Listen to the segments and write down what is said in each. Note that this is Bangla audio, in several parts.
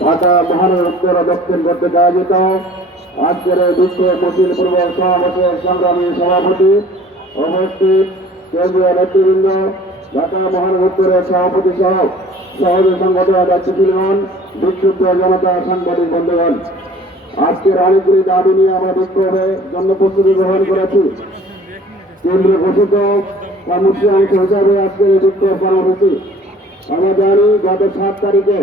ঢাকা মহানগর উত্তর দক্ষিণ কর্তৃক আয়োজিত আজকের বিশ্ব মিছিল পূর্বক সমাবেশের সংগ্রামী সভাপতি উপস্থিত কেন্দ্রীয় নেতৃবৃন্দ, ঢাকা মহানগর উত্তরের সভাপতি সহ সহযোগী সংগঠনের দায়িত্বশীলগণ বিক্ষুব্ধ জনতা সাংবাদিক বন্ধুগণ। আজকের অনেকগুলি দাবি নিয়ে আমরা বিক্ষোভে জন্য প্রস্তুতি গ্রহণ করেছি। কেন্দ্রে ঘোষিত কর্মসূচি অংশ হিসাবে আজকের এই বিক্ষোভ কর্মসূচি। আমরা জানি, গত সাত তারিখে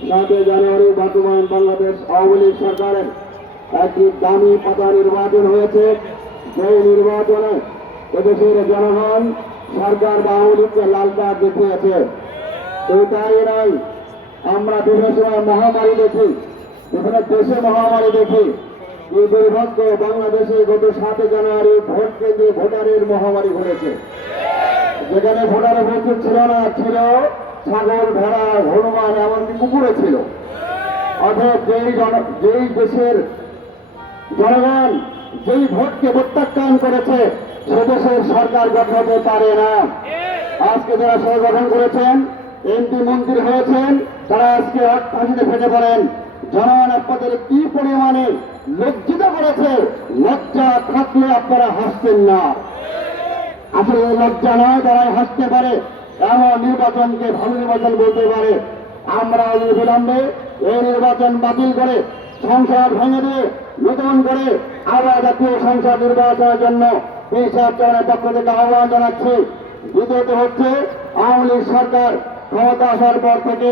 সাতই জানুয়ারি বর্তমান বাংলাদেশ আওয়ামী লীগ সরকারের একটি দামি পাতা নির্বাচন হয়েছে। সেই নির্বাচনে এদেশের জনগণ সরকার বা আওয়ামী লীগকে লাল কার্ড দেখিয়েছে। এটাই নয় আমরা বিভিন্ন সময় মহামারী দেখি, বিভিন্ন দেশে মহামারী দেখি। এই দুর্ভাগ্য বাংলাদেশে গত সাতই জানুয়ারি ভোট কেন্দ্রে ভোটারের মহামারী ঘটেছে। যেখানে ভোটার উপস্থিত ছিল না, ছিল ছাগল, ভেড়া, হনুমান কুকুরে ছিল। অর্থাৎ যেই যেই দেশের জনগণ যেই ভোটকে প্রত্যাখ্যান করেছে, সে দেশের সরকার গঠন হতে পারে না। আজকে যারা সংগঠন করেছেন, এমপি মন্ত্রী হয়েছেন, তারা আজকে ফাঁসিতে ফেটে পড়েন। জনগণ আপনাদের কি পরিমাণে লজ্জিত করেছে, লজ্জা থাকলে আপনারা হাসতেন না। আসলে লজ্জা নয় তারাই হাসতে পারে, এমন নির্বাচনকে ভালো নির্বাচন বলতে পারে। আমরা এই বিলম্বে এই নির্বাচন বাতিল করে, সংসদ ভেঙে দিয়ে নতুন করে আবার জাতীয় সংসদ নির্বাচনের জন্য এই চরণের পক্ষ থেকে আহ্বান জানাচ্ছি। দ্বিতীয়ত হচ্ছে আওয়ামী লীগ সরকার ক্ষমতা আসার পর থেকে